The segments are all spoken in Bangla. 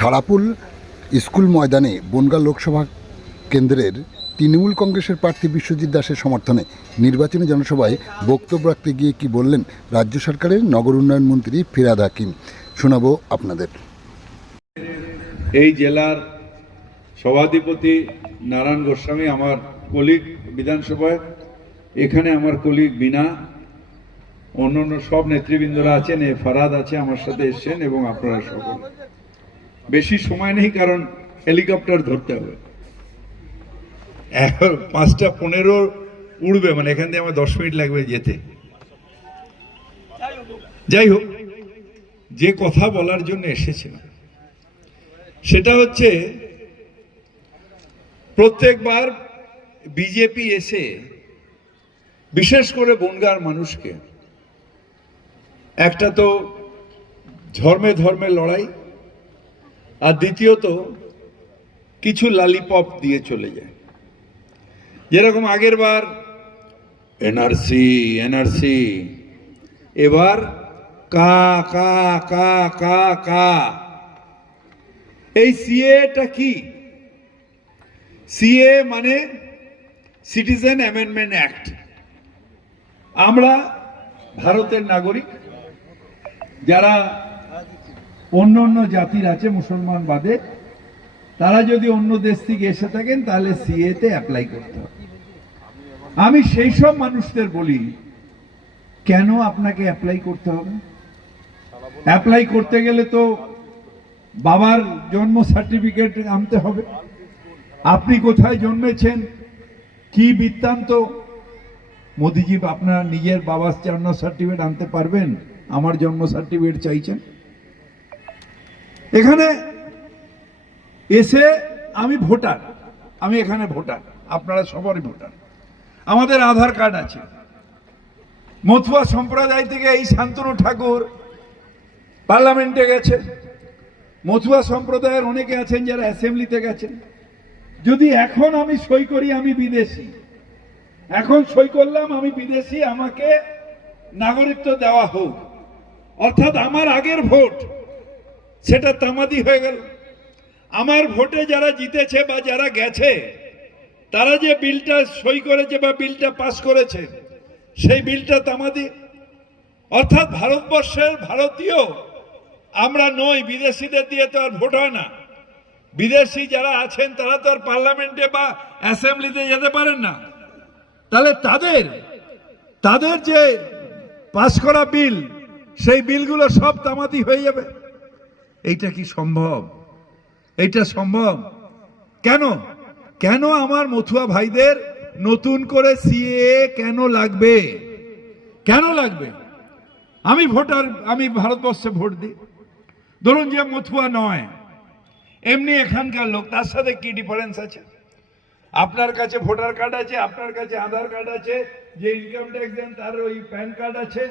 সারাপুল স্কুল ময়দানে বনগাঁ লোকসভা কেন্দ্রের তৃণমূল কংগ্রেসের প্রার্থী বিশ্বজিৎ দাসের সমর্থনে নির্বাচনী জনসভায় বক্তব্য রাখতে গিয়ে কি বললেন রাজ্য সরকারের নগর উন্নয়ন মন্ত্রী ফিরহাদ হাকিম, শোনাবো আপনাদের। এই জেলার সভাধিপতি নারায়ণ গোস্বামী আমার কলিগ বিধানসভায়, এখানে আমার কলিগ বিনা, অন্যান্য সব নেতৃবৃন্দরা আছেন, ফারাদ আছে, আমার সাথে এসছেন এবং আপনারা সকল। বেশি সময় নেই কারণ হেলিকপ্টার ধরতে হবে, 5:15 উড়বে, মানে এখান থেকে আমার 10 মিনিট লাগবে যেতে। যাই হোক, যে কথা বলার জন্য এসেছিলাম সেটা হচ্ছে, প্রত্যেকবার বিজেপি এসে বিশেষ করে বনগাঁর মানুষকে একটা তো ধর্মে ধর্মে লড়াই, আর দ্বিতীয়ত কিছু লালিপপ দিয়ে চলে যায়। যেরকম আগের বার এনআরসি, এবার কা কা কা কা কা। এই সিএটা কি? সিএ মানে সিটিজেন অ্যামেন্ডমেন্ট অ্যাক্ট। আমরা ভারতের নাগরিক, যারা অন্য অন্য জাতির আছে মুসলমান বাদে, তারা যদি অন্য দেশ থেকে এসে থাকেন তাহলে সিএ তে অ্যাপ্লাই করতে হবে। আমি সেই সব মানুষদের বলি, কেন আপনাকে অ্যাপ্লাই করতে হবে? অ্যাপ্লাই করতে গেলে তো বাবার জন্ম সার্টিফিকেট আনতে হবে। আপনি কোথায় জন্মেছেন, কি বৃত্তান্ত, মোদিজি আপনার নিজের বাবার জন্ম সার্টিফিকেট আনতে পারবেন? আমার জন্ম সার্টিফিকেট চাইছেন? এখানে এসে আমি ভোটার, আমি এখানে ভোটার, আপনারা সবারই ভোটার। আমাদের আধার কার্ড আছে। মথুয়া সম্প্রদায় থেকে এই শান্তনু ঠাকুর পার্লামেন্টে গেছে। মথুয়া সম্প্রদায়ের অনেকে আছেন যারা অ্যাসেম্বলিতে গেছেন। যদি এখন আমি সই করি আমি বিদেশি, এখন সই করলাম আমি বিদেশি, আমাকে নাগরিকত্ব দেওয়া হোক, অর্থাৎ আমার আগের ভোট সেটা তামাদি হয়ে গেল। আমার ভোটে যারা জিতেছে বা যারা গেছে, তারা যে বিলটা সই করেছে বা বিলটা পাস করেছে, সেই বিলটা তামাদি। অর্থাৎ ভারতবর্ষের ভারতীয় আমরা নই, বিদেশিদের দিয়ে তো আর ভোট হয় না। বিদেশি যারা আছেন তারা তো আর পার্লামেন্টে বা অ্যাসেম্বলিতে যেতে পারেন না। তাহলে তাদের যে পাস করা বিল, সেই বিলগুলো সব তামাদি হয়ে যাবে। এইটা কি সম্ভব? এইটা সম্ভব? কেন আমার মথুয়া ভাইদের নতুন করে সিএ কেন লাগবে? কেন লাগবে? আমি ভোটার, আমি ভারতবর্ষে ভোট দিই। ধরুন যে মথুয়া নয়, এমনি এখানকার লোক, তার সাথে কি ডিফারেন্স আছে? আপনার কাছে ভোটার কার্ড আছে, আপনার কাছে আধার কার্ড আছে, যে ইনকাম ট্যাক্স দেন তার ওই প্যান কার্ড আছে,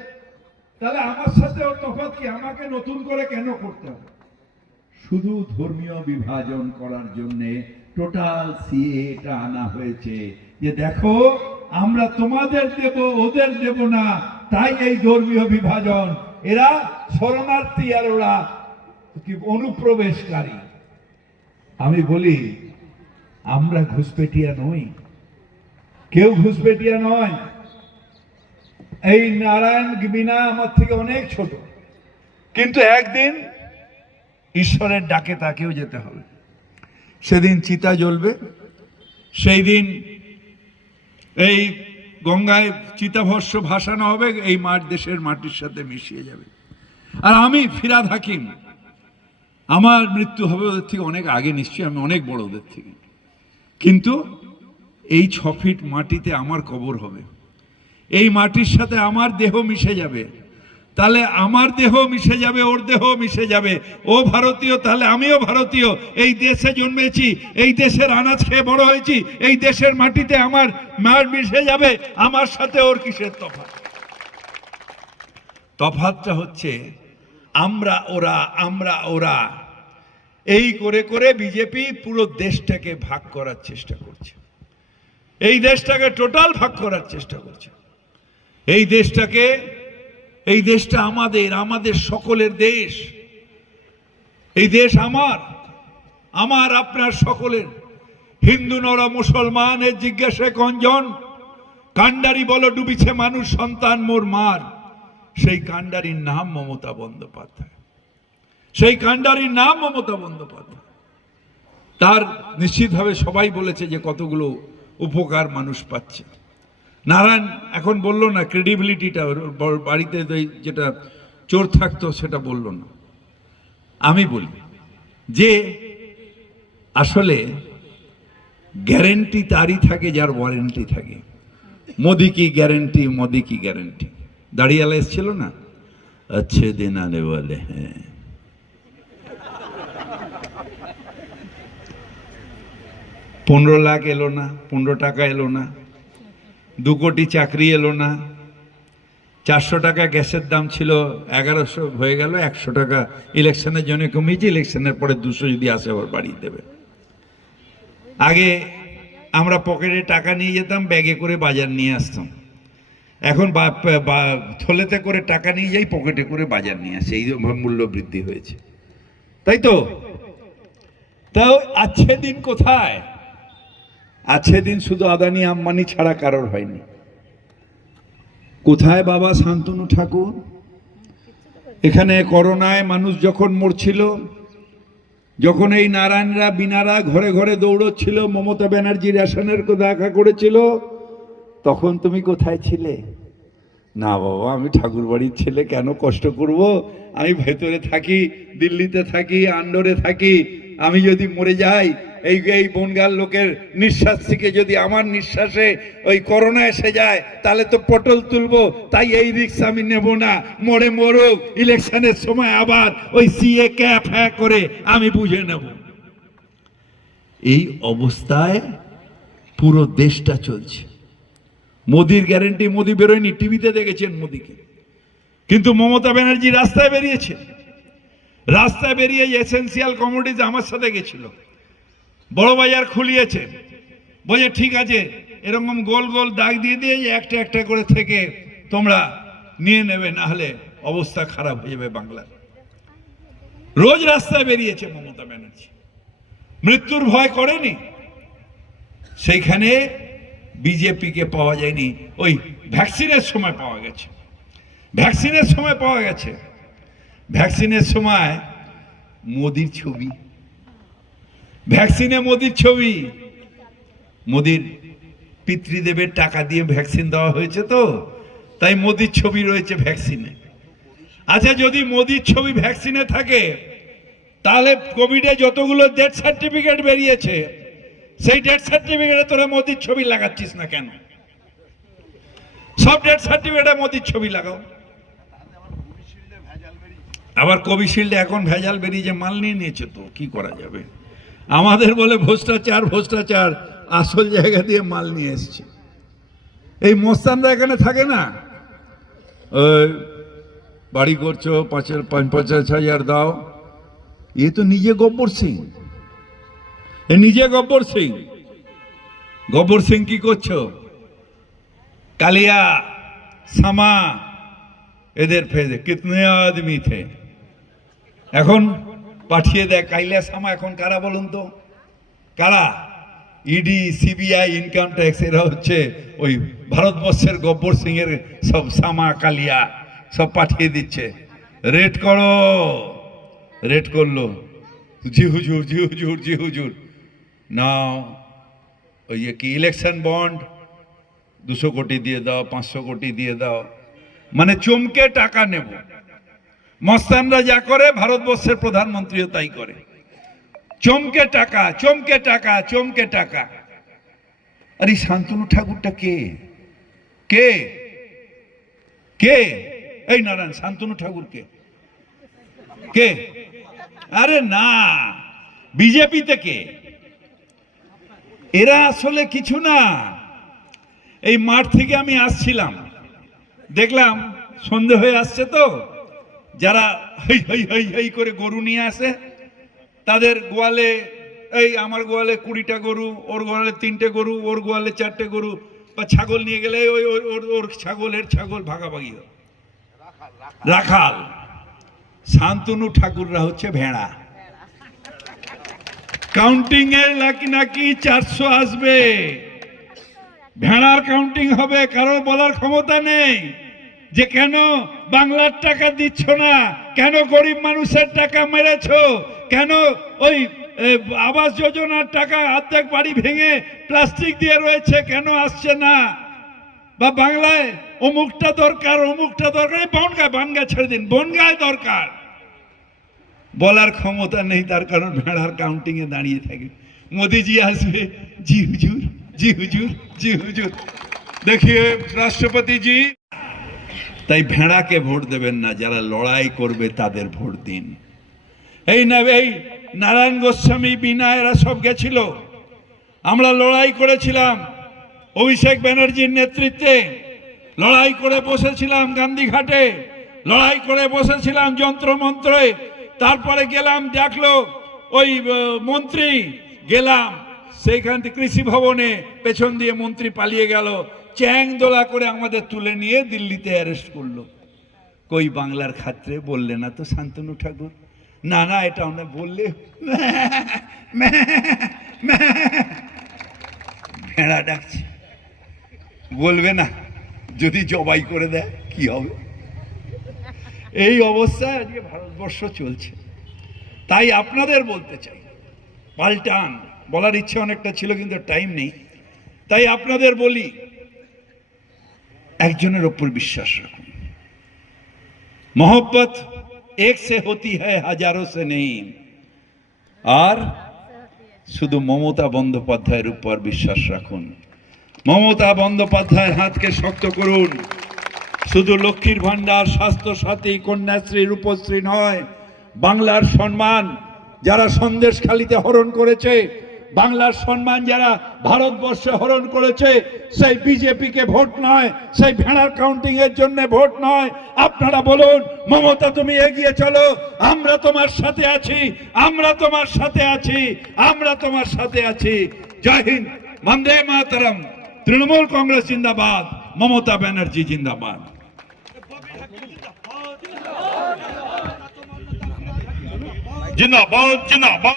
তাহলে আমার সাথে ওর তফাৎ কি? আমাকে নতুন করে কেন করতে হবে? শুধু ধর্মীয় বিভাজন করার জন্য টোটাল সিএটা আনা হয়েছে, যে দেখো আমরা তোমাদের দেব, ওদের দেব না, তাই এই ধর্মীয় বিভাজন। এরা শরণার্থী আর ওরা কি অনুপ্রবেশকারী। আমি বলি, আমরা ঘুষপেটিয়া নই, কেউ ঘুষপেটিয়া নয়। এই নারায়ণ বিনা আমার থেকে অনেক ছোট, কিন্তু একদিন ঈশ্বরের ডাকে তাকেও যেতে হবে। সেদিন চিতা জ্বলবে, সেই দিন এই গঙ্গায় চিতাভস্য ভাসানো হবে, এই দেশের মাটির সাথে মিশিয়ে যাবে। আর আমি ফিরহাদ হাকিম, আমার মৃত্যু হবে ওদের থেকে অনেক আগে, নিশ্চয়ই আমি অনেক বড় ওদের থেকে, কিন্তু এই 6 ফিট মাটিতে আমার কবর হবে। এই মাটির সাথে আমার দেহ মিশে যাবে, তাহলে আমার দেহ মিশে যাবে, ওর দেহ মিশে যাবে। ও ভারতীয়, তাহলে আমিও ভারতীয়। এই দেশে জন্মেছি, এই দেশের আনাজ খেয়ে বড় হয়েছি, এই দেশের মাটিতে আমার মার মিশে যাবে, আমার সাথে ওর কিসের তফাৎ? তফাৎটা হচ্ছে আমরা ওরা। এই করে করে বিজেপি পুরো দেশটাকে ভাগ করার চেষ্টা করছে। এই দেশটাকে টোটাল ভাগ করার চেষ্টা করছে। এই দেশটা আমাদের সকলের দেশ। এই দেশ আমার, আমার আপনার সকলের, হিন্দু নর মুসলমানের জিজ্ঞাসা কঞ্জন, কান্ডারি বলো ডুবিছে মানুষ সন্তান মোর মার, সেই কান্ডারির নাম মমতা বন্দ্যোপাধ্যায়, সেই কান্ডারির নাম মমতা বন্দ্যোপাধ্যায়। তার নিশ্চিতভাবে সবাই বলেছে যে কতগুলো উপকার মানুষ পাচ্ছে। নারায়ণ এখন বলল না ক্রেডিবিলিটিটা, বাড়িতে যেটা চোর থাকতো সেটা বলল না। আমি বলি যে আসলে গ্যারেন্টি তারই থাকে যার ওয়ারেন্টি থাকে। মোদি কি গ্যারেন্টি, মোদি কি গ্যারেন্টি। দাঁড়িয়ালা এসেছিল না, अच्छे दिन आने वाले हैं, 15 লাখ এলো না, 15 টাকা এলো না, 2 কোটি চাকরি এলো না, 400 টাকা গ্যাসের দাম ছিল 1100 হয়ে গেল, 100 টাকা ইলেকশনের জন্য কমিয়েছে, ইলেকশনের পরে 200 যদি আসে আবার বাড়িয়ে দেবে। আগে আমরা পকেটে টাকা নিয়ে যেতাম, ব্যাগে করে বাজার নিয়ে আসতাম, এখন থলেতে করে টাকা নিয়ে যাই, পকেটে করে বাজার নিয়ে আসে। এই মূল্য বৃদ্ধি হয়েছে, তাই তো। তাও আজকে দিন কোথায়? আজকে দিন শুধু আদানি আম্বানি ছাড়া কারোর হয়নি। কোথায় বাবা শান্তনু ঠাকুর? এখানে করোনায় মানুষ যখন মরছিল, যখন এই নারায়ণরা বিনারা ঘরে ঘরে দৌড়চ্ছিল, মমতা ব্যানার্জি রেশনের দেখা করেছিল, তখন তুমি কোথায় ছিলে? না বাবা, আমি ঠাকুর বাড়ির ছেলে, কেন কষ্ট করব, আমি ভেতরে থাকি, দিল্লিতে থাকি, আন্ডোরে থাকি, আমি যদি মরে যাই, এই বনগাল লোকের নিঃশ্বাস থেকে যদি আমার নিঃশ্বাসে ওই করোনা এসে যায়, তাহলে তো পটল তুলবো, তাই এই রিস্ক আমি নেব না। মরে মরুক, ইলেকশনের সময় আবার ওই সিএ ক্যাপ হ্যাঁ করে আমি বুঝে নেব। এই অবস্থায় পুরো দেশটা চলছে। মোদির গ্যারেন্টি, মোদি বেরোয়নি, টিভিতে দেখেছেন মোদিকে, কিন্তু মমতা ব্যানার্জি রাস্তায় বেরিয়েছে। রাস্তায় বেরিয়ে এসেন্সিয়াল কমোডিটি আমার সাথে গেছিল, বড় বাজার খুলিয়েছে, বলে ঠিক আছে এরকম গোল গোল দাগ দিয়ে দিয়ে একটা একটা করে থেকে তোমরা নিয়ে নেবে, না হলে অবস্থা খারাপ হয়ে যাবে বাংলার। রোজ রাস্তায় বেরিয়েছে মমতা ব্যানার্জি, মৃত্যুর ভয় করেনি। সেইখানে বিজেপিকে পাওয়া যায়নি, ওই ভ্যাকসিনের সময় পাওয়া গেছে, ভ্যাকসিনের সময় পাওয়া গেছে। ভ্যাকসিনের সময় মোদির ছবি, ভ্যাকসিনে মোদির ছবি, মোদির পিতৃদেবের টাকা দিয়ে ভ্যাকসিন দেওয়া হয়েছে, তো তাই মোদির ছবি রয়েছে ভ্যাকসিনে। আচ্ছা, যদি মোদির ছবি ভ্যাকসিনে থাকে, তাহলে কোভিডে যতগুলো ডেথ সার্টিফিকেট বেরিয়েছে, সেই ডেথ সার্টিফিকেটে তোরা মোদির ছবি লাগাচ্ছিস না কেন? সব ডেথ সার্টিফিকেটে মোদির ছবি লাগাও। আবার কোভিশিল্ডে এখন ভেজাল বেরিয়ে মাল নিয়ে নিয়েছে, তো কি করা যাবে? আমাদের বলে ভ্রষ্টাচার, ভ্রষ্টাচার, আসল জায়গা দিয়ে মাল নিয়ে এসছে। এই মোস্তানরা এখানে থাকে না, বাড়ি করছো ৫-৫ দাও, এ তো নিজে গব্বর সিং, এ নিজে গব্বর সিং। গব্বর সিং কি করছো? কালিয়া, সামা, এদের ফেজে কিতনে আদমি থে, এখন পাঠিয়ে দেয়। কালিয়া সামা এখন কারা বলুন তো? কারা? ইডি, সিবিআই, ইনকাম ট্যাক্স, এরা হচ্ছে ওই ভারতবর্ষের গব্বর সিং এর সব সামা কালিয়া, সব পাঠিয়ে দিচ্ছে। রেড করো, রেড করলো, জি হুজুর, জি হুজুর, জি হুজুর, নাও ওই কি ইলেকশন বন্ড 200 কোটি দিয়ে দাও, 500 কোটি দিয়ে দাও, মানে চমকে টাকা নেব। মস্তানরা যা করে, ভারতবর্ষের প্রধানমন্ত্রীও তাই করে, চমকে টাকা, চমকে টাকা, চমকে টাকা। আরে শান্তনু ঠাকুরটা কে? কে কে? এই নারায়ণ, শান্তনু ঠাকুর কে? কে? আরে না, বিজেপি থেকে। এরা আসলে কিছু না। এই মাঠ থেকে আমি আসছিলাম, দেখলাম সন্ধে হয়ে আসছে, তো যারা হই হই হই হই করে গরু নিয়ে আসে, তাদের গোয়ালে, এই আমার গোয়ালে 20টা গরু, ওর গোয়ালে 3টে গরু, ওর গোয়ালে 4টে গরু, বা ছাগল নিয়ে গেলে ওই ওর ছাগলের ছাগল ভাগাভাগি হয়, রাখাল। শান্তনু ঠাকুররা হচ্ছে ভেড়া। কাউন্টিং এর নাকি 400 আসবে, ভেড়ার কাউন্টিং হবে। কারো বলার ক্ষমতা নেই যে কেন বাংলার টাকা দিচ্ছ না, কেন গরিব মানুষের টাকা মেরেছো, কেন ওই আবাস যোজনার টাকা অর্ধেক বাড়ি ভেঙে প্লাস্টিক দিয়ে রয়েছে, কেন আসছে না, বা বাংলায় অমুকটা দরকার অমুকটা দরকার, বনগা ছেড়ে দিন, বনগায় দরকার, বলার ক্ষমতা নেই। তার কারণ ভেড়ার কাউন্টিং এ দাঁড়িয়ে থাকে। মোদিজি আসবে, জি হুজুর, জি হুজুর, জি হুজুর। দেখিয়ে রাষ্ট্রপতি জি। তাই ভেড়াকে ভোট দেবেন না, যারা লড়াই করবে তাদের ভোট দিন। এই নারায়ণ গোস্বামী, বিনা, এরা সব গেছিল, আমরা লড়াই করেছিলাম অভিষেক ব্যানার্জির নেতৃত্বে, লড়াই করে বসেছিলাম গান্ধীঘাটে, লড়াই করে বসেছিলাম যন্ত্রমন্ত্রে। তারপরে গেলাম, দেখলো ওই মন্ত্রী, গেলাম সেইখান থেকে কৃষি ভবনে, পেছন দিয়ে মন্ত্রী পালিয়ে গেল, চ্যাং দোলা করে আমাদের তুলে নিয়ে দিল্লিতে অ্যারেস্ট করলো। কই বাংলার খাত্রে বললে না তো শান্তনু ঠাকুর? না না, এটা আমরা বললে ভেড়া ডাকছে, বলবে না, যদি জবাই করে দেয় কি হবে? এই অবস্থায় আজকে ভারতবর্ষ চলছে। তাই আপনাদের বলতে চাই, পাল্টান। বলার ইচ্ছে অনেকটা ছিল কিন্তু টাইম নেই, তাই আপনাদের বলি, একজনের ওপর বিশ্বাস রাখুন। मोहब्बत एक से होती है हजारों से नहीं। আর শুধু মমতা বন্দ্যোপাধ্যায়ের উপর বিশ্বাস রাখুন। মমতা বন্দ্যোপাধ্যায়ের হাতকে শক্ত করুন। শুধু লক্ষ্মীর ভান্ডার, স্বাস্থ্য সাথী, কন্যাশ্রী, রূপশ্রী নয়, বাংলার সম্মান যারা সন্দেশখালিতে হরণ করেছে, বাংলার সম্মান যারা ভারতবর্ষে হরণ করেছে, সেই বিজেপিকে ভোট নয়, সেই ভেড়ার কাউন্টিং এর জন্য ভোট নয়। আপনারা বলুন, মমতা তুমি এগিয়ে চলো, আমরা তোমার সাথে আছি, আমরা তোমার সাথে আছি, আমরা তোমার সাথে আছি। জয় হিন্দ, বন্দে মাতরম। তৃণমূল কংগ্রেস জিন্দাবাদ, মমতা ব্যানার্জি জিন্দাবাদ। जिंदाबाद जिंदाबाद।